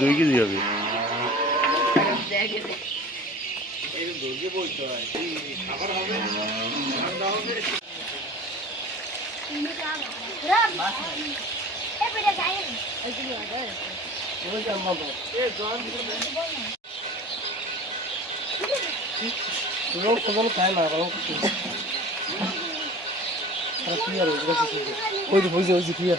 দুই কেজি হবে খায় না ক্লিয়ার হয়েছে ক্লিয়ার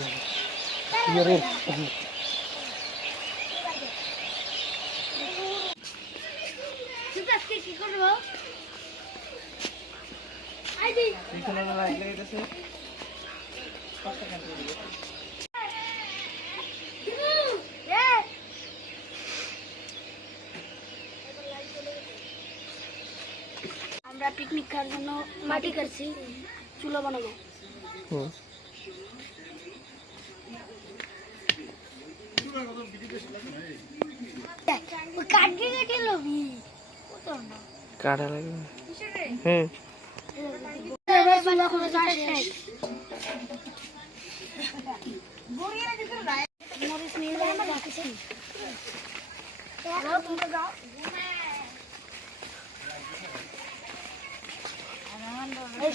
আমরা পিকনিক খাওয়ার জন্য মাটি কাটছি, চুলা বানাবো। কাটা লাগবে।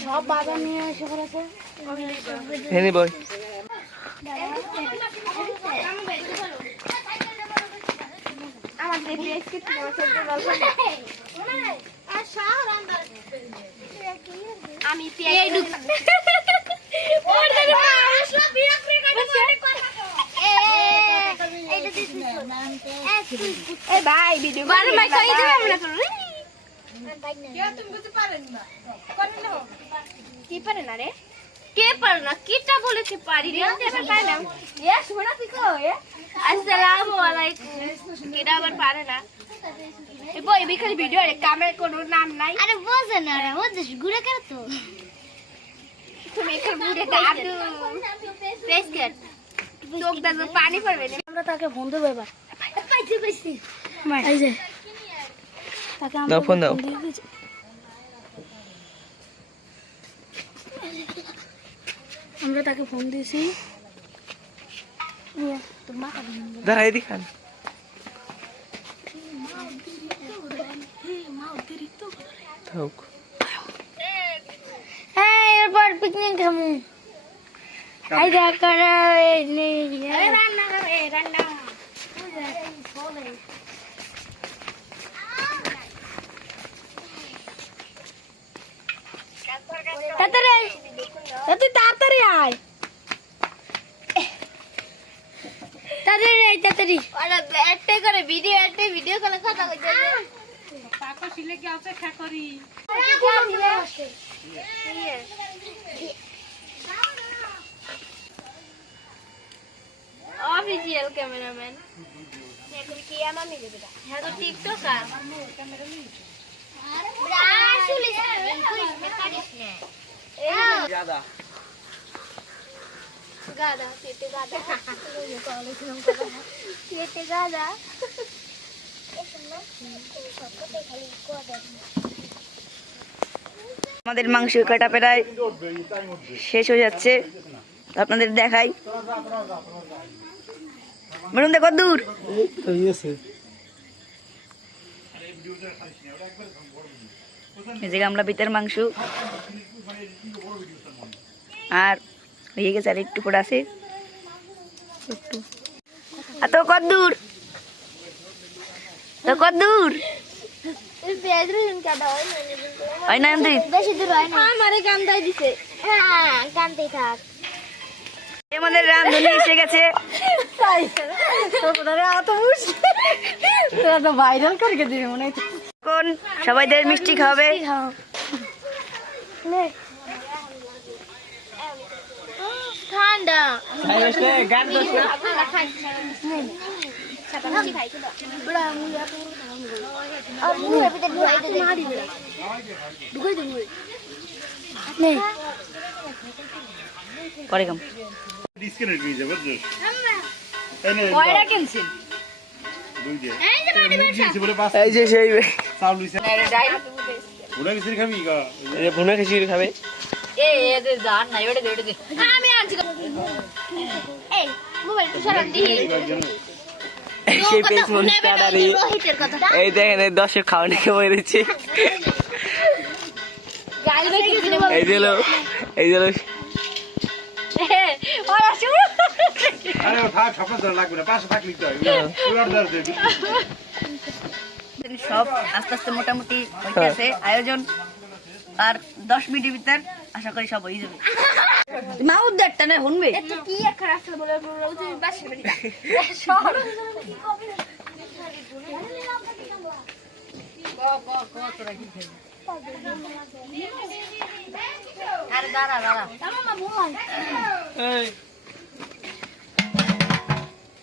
সব বাজার নিয়ে এসে করেছে। আমি ভাই ভিডিও কি পারে না রে, কে পারে না, কিটা বলেছে পারি রে, আসসালামু আলাইকুম, কেটা আবার পারে না। বই বিখালি ভিডিও রে, কামের কোনো নাম নাই। আরে বোঝে না রে, বোঝিস ঘুরে কেন তো তুমি এখানে ঘুরে দাদু ফেস কাট চোখ দাদু পানি পড়বে না। আমরা তাকে ফোন দেব এবার, পাইছি কইছি এই যে তাকে আমরা ফোন দাও। আমরা তাকে ফোন দিয়েছি, তোর মা দাঁড়াই দেখান। এরপর পিকনিক খাবো। তাড়াতাড়ি আয়, তাড়াতাড়ি একটাই করে ভিডিও, একটাই ভিডিও করে কথা বলতে পাকা শিলে কি অপেক্ষা করি। অফিসিয়াল ক্যামেরাম্যান কি আমার মিলে বেটা, হ্যাঁ তো টিকটকার গাদা গাদা পেটে গাদা পেটে গাদা। আমাদের মাংস কাটা প্রায় শেষ হয়ে যাচ্ছে, আপনাদের দেখাই। বলুন দেখো দূর এই যে আমরা পিতের মাংস আর হয়ে গেছে আর একটু পড়ে আছে একটু আর তো কত দূর হয় না এমনি বেশি দূর হয় না আমারে কান্দাই দিছে হ্যাঁ কান্দাই থাক আমাদের রাঁধুনি এসে গেছে কোন সবাইদের মিষ্টি খাবে ঠান্ডা পরে কাম ডিসকানেক্ট হয়ে যাবে বুঝছো কয়টা কিনছেন এই যে সেই আমি ভুনা খিচুড়ি খাবে আনছি এই মোবাইল তো সরান দি সেই পেজ মনিস্টারি এই দেখেন এই দর্শক খাওয়া নিয়ে বেরিয়েছে গাল বেঁকে দিলে এই দিল আরে থাক সব ধরে লাগবে না পাশে থাকলি তো পুরার দর দে সব আস্তে আস্তে মোটামুটি হইতেছে আয়োজন আর 10 মিনিটের ভিতর আশা করি সব হয়ে যাবে মা উদ্ধারটা না শুনবে এটা কি একটা রাস্তা বলে রোজ বাসে বাড়ি শহর আরে দাঁড়া মামা বল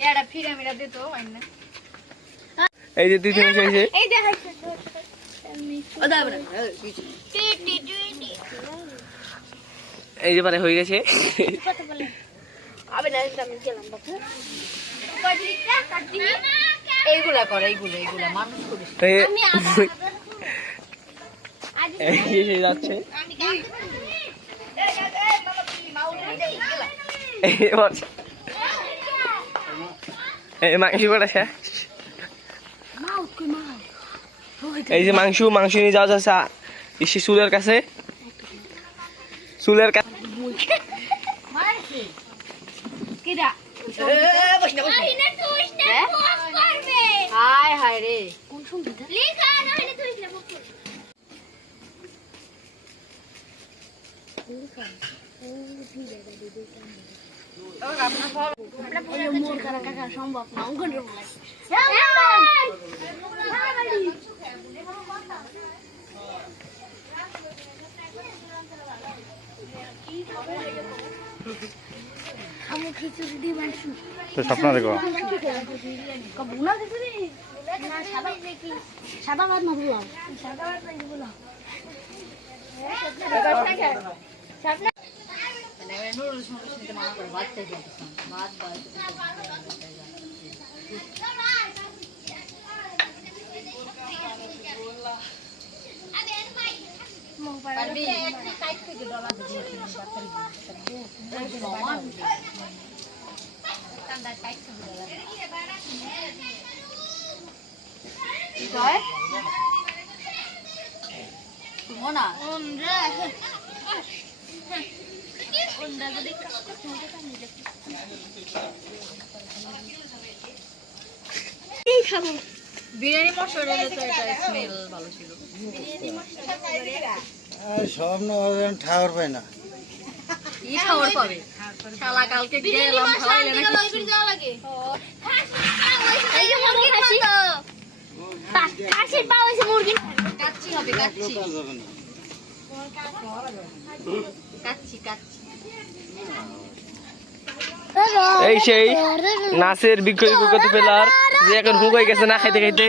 এটা ফিরে মিরা দে তো আইনা এই যে তুই তুমি হয়েছে এই দেখ ও দাবরা টি টি টি এই যে পারে হয়ে গেছে কত বলে আবে না আমি গেলাম বাবু কজিটা কাটি এইগুলা করে এইগুলা মানুষ করে আমি আজ এই যে যাচ্ছে আমি এবার এই মাংস কটা শেষ এই যে মাংস নিয়ে যাওয়া যাচ্ছে ইসি চুলের কাছে কিরা আইনা তুইস না পোস্ট করবে হায় রে কোন সংগীত লেখা না হলে তুইস না পোস্ট মোর কারা কাকা সম্ভব না অঙ্কন খিচুড়ি দিয়ে মাংস তো স্বপ্ন দেখো বুনা খিচুড়ি না সাদা কি সাদা ভাত না বললাম সাদা ভাত নাই বললাম সাদা মোনা বিরিয়ানি মশলা তো এটা স্মেল ভালো ছিল সব না ঠাওয়ার পায় না কি খাবার পাবে শালা কালকে গেলাম খাওয়াইলে না লইবির যাওয়া লাগে এই যে মুরগি খাসি খাসির পাও হইছে মুরগি কাচ্চি হবে কাচ্চি যাবে না কাচ্চি এই সেই নাচের বিজ্ঞত পেলার যে এখন হুগাই গেছে না খাইতে খাইতে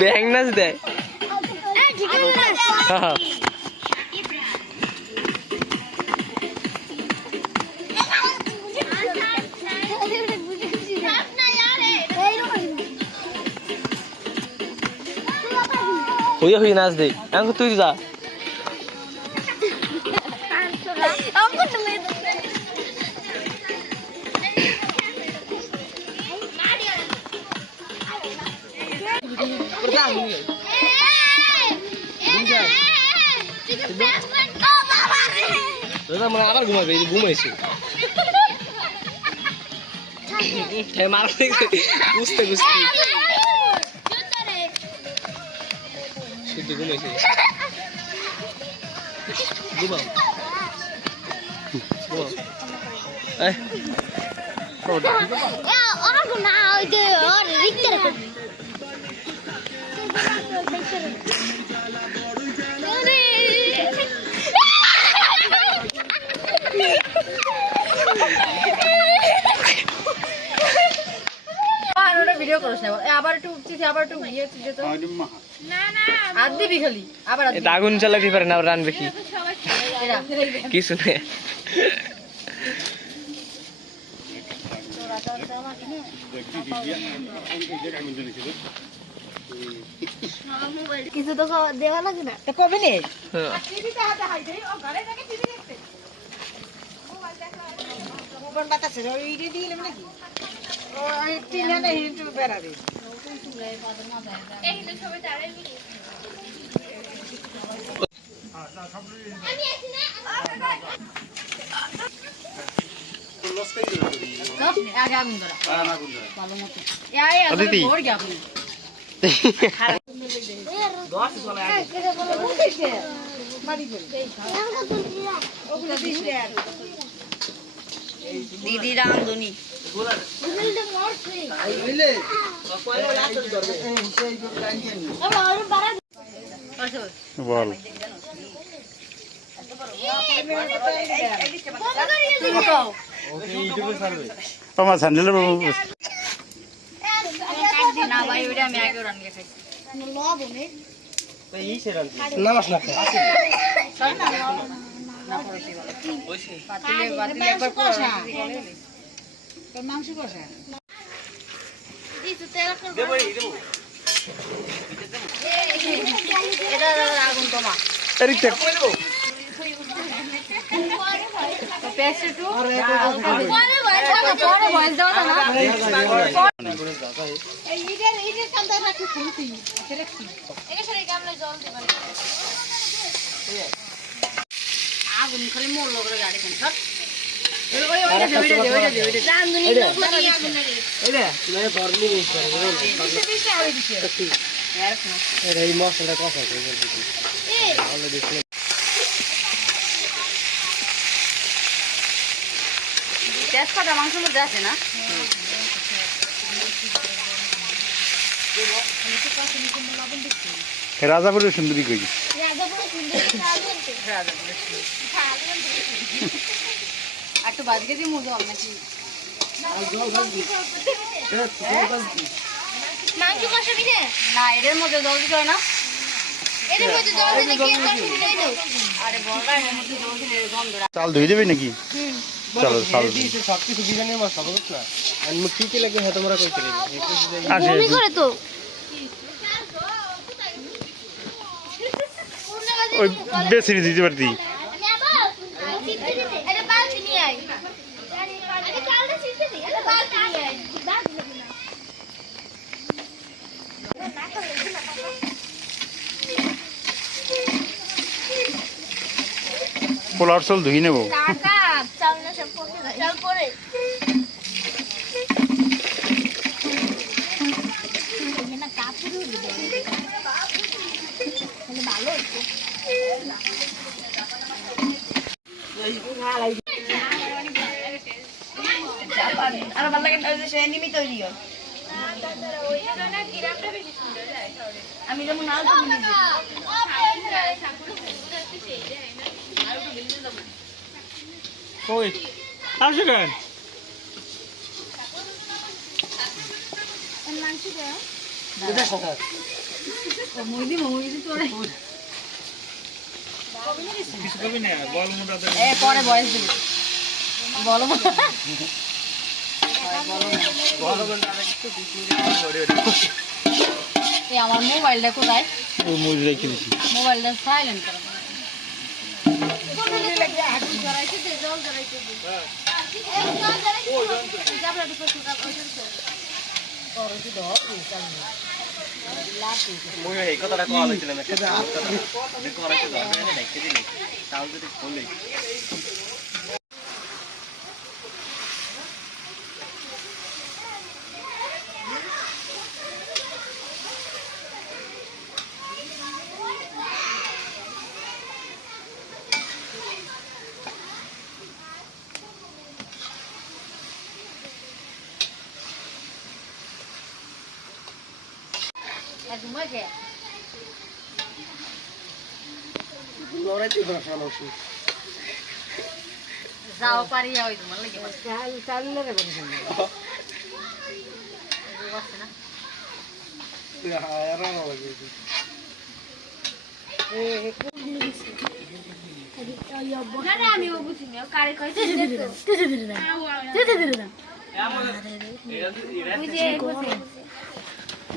ব্যাং নাচ দেয় হইয়া হই নাচ দে এখন তুই যা মানে আবার ঘুমাবে ঘুমাইছে মারতে বুঝতে বুঝতে শুদ্ধ ঘুমাইছে ঘুমাও ভিডিও করিস না আবার একটু উঠছিস আবার একটু ইয়ে যেত আর দিবি খালি আবার আগুন চালাতে পারে না রানবে কি কিছু নেই কিছু তো দেওয়া লাগে না তো কবে নেই মোবাইল বাতাসে ওই দিয়ে দিলাম নাকি ও টিনা না হিন্টু বেরাবে এই তো ছবি তারাই বলি আমি আছি না সব আগে আগুন ধরা ভালো মতো অদিতি ওর কি আপনি দিদি রামধনি বল তোমার স্যান্ডেলের না ভাই ওইটা আমি আগে রান্না খাইছি নামাস না পাতিলে পাতিলে একবার কষা মাংস কষা দিছু তেরা করব এটা আগুন কমা পেস্ট একটু পরে ভয়েস দাও না এইটার কামটা রাখি খুলছি একে সরে গামলা জল দিবেন আগুন খালি মোর লগরে গাড়ি খান সব ওই রামধনি লোকমানি আগুন লাগে এইটা তুমি বর্লি মিস করে এই মশলাটা কথা কই বলছি এই অলরেডি তেজপাতা মাংসের মধ্যে আছে না রাজাপুরের সুন্দরী কই রাজাপুর সুন্দর খাওয়া আর একটু বাজকে দিয়ে মুজো নাকি মাংস কষাবি না না এর মধ্যে জল দিতে হয় না এর মধ্যে জল দিলে কি কষাবি নাই তো আরে বড়রা এর মধ্যে জল দিলে গন্ধ চাল ধুই দেবে নাকি চলো চাল সবকিছু বিরিয়ানি মশলা বুঝছ না আর মুখ কি লাগে হয়তো তোমরা কইতে আসে বমি করে তো ওই বেশি দিতে পারতি এটা বালতি নিয়ে আয় আরে চালটা ছিটতে দে এটা বালতি নিয়ে আয় দাগ দিবি না পোলার চাল ধুই নেবো কাকা চাল না সব পড়ে যায় চাল পড়ে না কাপড় দিবে তাহলে ভালো হতো আর ভালো লাগে ওই যে সে নিমি তৈরি হয় আমি যেমন আলু নিজে কই আসো কেন দেখো মুইদি তোরে কিছু কবি না বল মোটা এ পরে বয়স দিবি বলো এই আমার মোবাইলটা কোথায়? ওই মুড়ি রেখে দিছি। মোবাইলটা সাইলেন্ট করো। মুই এই কথাটা কল হইছিল না কেন করাইতে দাও না দেখতে দিলে তাও যদি বলি লড়াইতে ভাষা নছি যাও পারি ওই তোমার লাগে চালু রে বন্ধ না হায়ারা না লাগে না আমি ও বুঝিনি ও কারে কইছে বুঝে বুঝে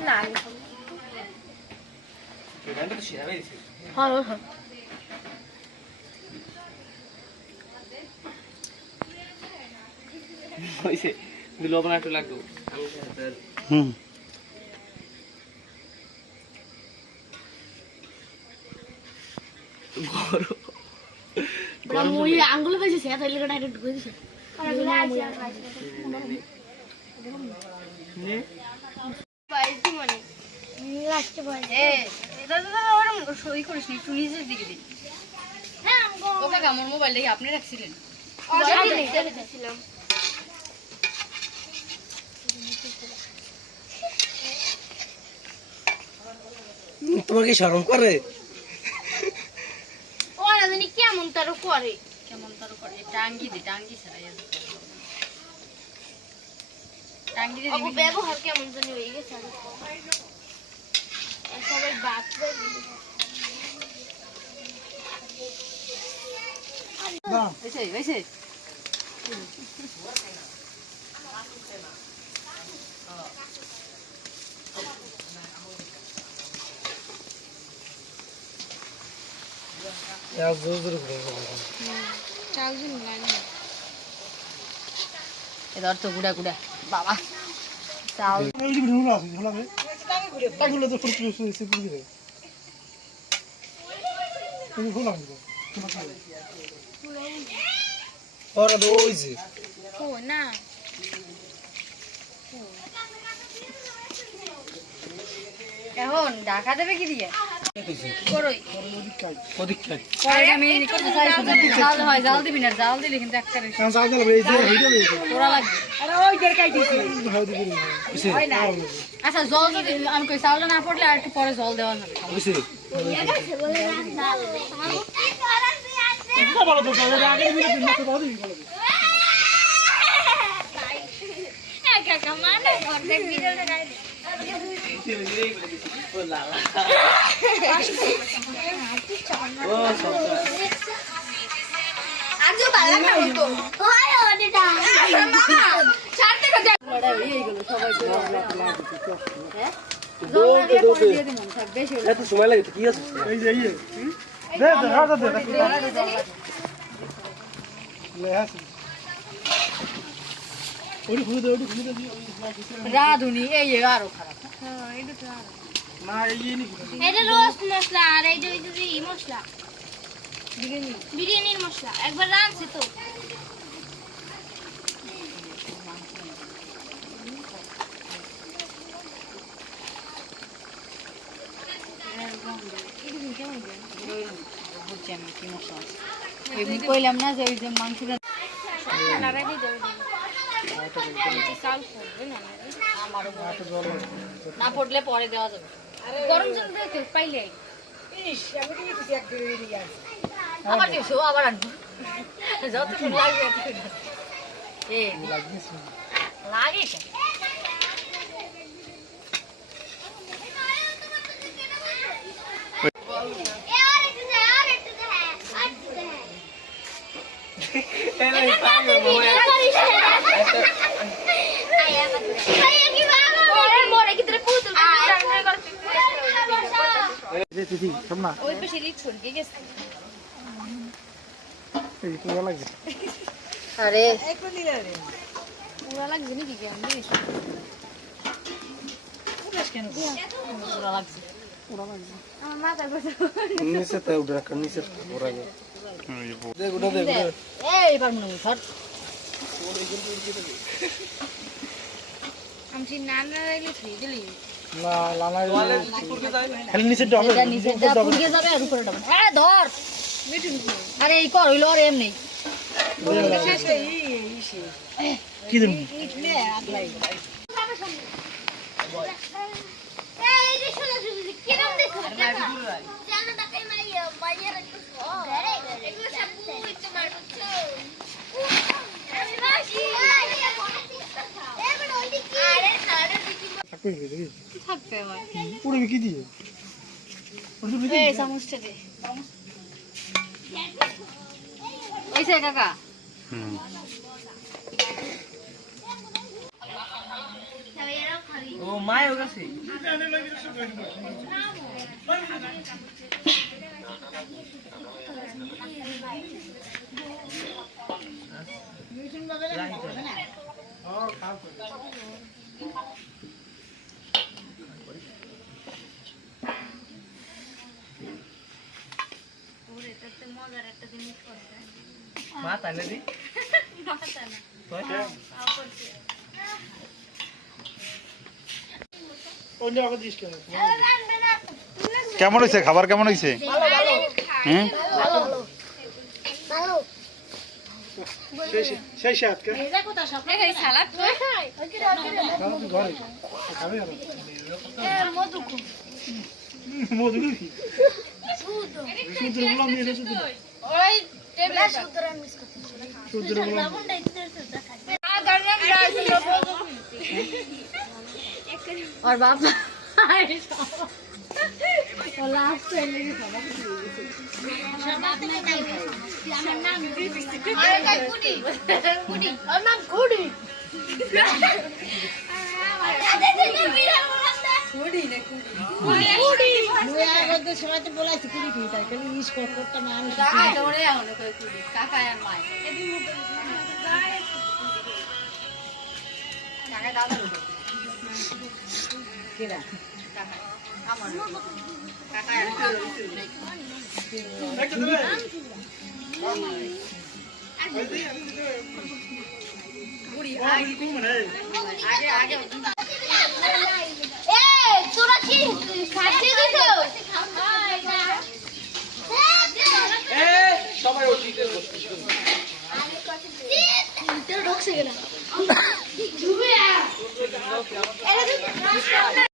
না এটা তো শিরাবে দিছি হ্যাঁ হইছে দিলো না একটু লাগতো গরম ওই আঙ্গুলে পাইছে সে তাইলে ডাইরেক্ট ঢুকে দিছে পাইছি মানে লাস্টে পাই এটা তো ওরকম সই করিস নি একটু নিচের দিকে দিন হ্যাঁ ও কাকা আমার মোবাইলটা কি আপনি রাখছিলেন ছিলাম তোমার কি শরম করে ওরা জানি কেমন তার করে কেমন তার করে টাঙ্গি দি টাঙ্গি ছাড়া টাঙ্গি দি ও ব্যবহার কেমন জানি হয়ে গেছে সবাই বাদ হইছে হইছে এবার তো গুড়া গুড়া বাবা চাল এই যে ভিডিও আছে ভালো হবে তাগুলো তো ফুটু সুইছে পুরি রে তুমি ভালো হবে ওরা তো হইছে ও না এখন ঢাকা দেবে কি দিয়ে করই পরীক্ষা পরে আমি করতে চাই জাল হয় জাল দিবি না জাল দিলে কিন্তু একটা কারণ জাল জাল এই যে ভিডিও আছে তোরা লাগবে আরে ওই দের কাইতেছি ভালো দিবি হয় না আচ্ছা জল যদি আমি কই চাউলটা না পড়লে আর একটু পরে জল দেওয়া যাবে হইছে ভালো তো জাল আগে ভিডিও দিন তো ভালো দিবি ভালো কাকা মানে অর্ধেক ভিডিওটা গাই দে আজও ভালো না হতো হয় ওটা ছাড়তে কথা এত সময় লাগে কি আছে এই যে দে দে রাজা দে লে আছে ওই খুলে দে রাধুনি এই আরো খারাপ না এই নি এটা রোস্ট মশলা আর এইটা হইছে ই মশলা বিরিয়ানির মশলা একবার রাঁধছে তো বুঝছি আমি কি মশলা এমনি কইলাম না যে ওই যে মাংসটা না পড়লে পরে দেওয়া যাবে গরম জল দিয়ে পাইলে আবার দিছো আবার আনবো যত লাগবে এ লাগে Ay, aquí vamos. More, aquí te le puso. দিদি সব না ওই পাশে রিক ছড়কে গেছে এই পুরো লাগে আরে পুরা লাগছে নাকি কেমন জিনিস আমার মাথার কথা নিচে তো উড়া কর নিচে পুরো আগে দেখ ওটা দেখ এই পারমু না ধর আমি নানা রাইলে ফ্রি দিলি না লানা খালি নিচে ডবে এটা নিচে যা পুড়িয়ে যাবে আর উপরে ডাবল এ ধর আরে এই কর হইলো আর এমনি কি দিন এই যে শোনা শুনি কিরম দেখো জানা তাকে মাইয়া বাইরে রাখছো এগুলো সব বুই তোমার বুঝছো আমি বাসি এবার ওই দিকে আরে সাড়ে দিকে থাকবে দেখি থাকবে হয় পুরো কি দিয়ে এই চামচটা দে এই সে কাকা ও মায় হয়ে গেছে মাথা নেই অন্য আগে দিস কেন কেমন হয়েছে খাবার কেমন হয়েছে হুম সেই সাত কে এই সালাদ তো ঘরে খাবে আর মধু মধু কি সুন্দর বললাম নিয়ে এসে দিন ওই টেবিলে সুতরাং মিস করতে সুন্দর বললাম লবণটা ইচ্ছে গরম রাখলো আর বাপ ওলা আসছে লেগে সবাই আমার নাম আরে কই কুড়ি কুড়ি আমার নাম কুড়ি কাকা আর মায় কাকা দাদা কেডা কাকা আমার কাকা আগে আগে এই তোরা কি খাইতে দিছো সবাই ওই দিকে বসে তোরা ঢোকছে কেন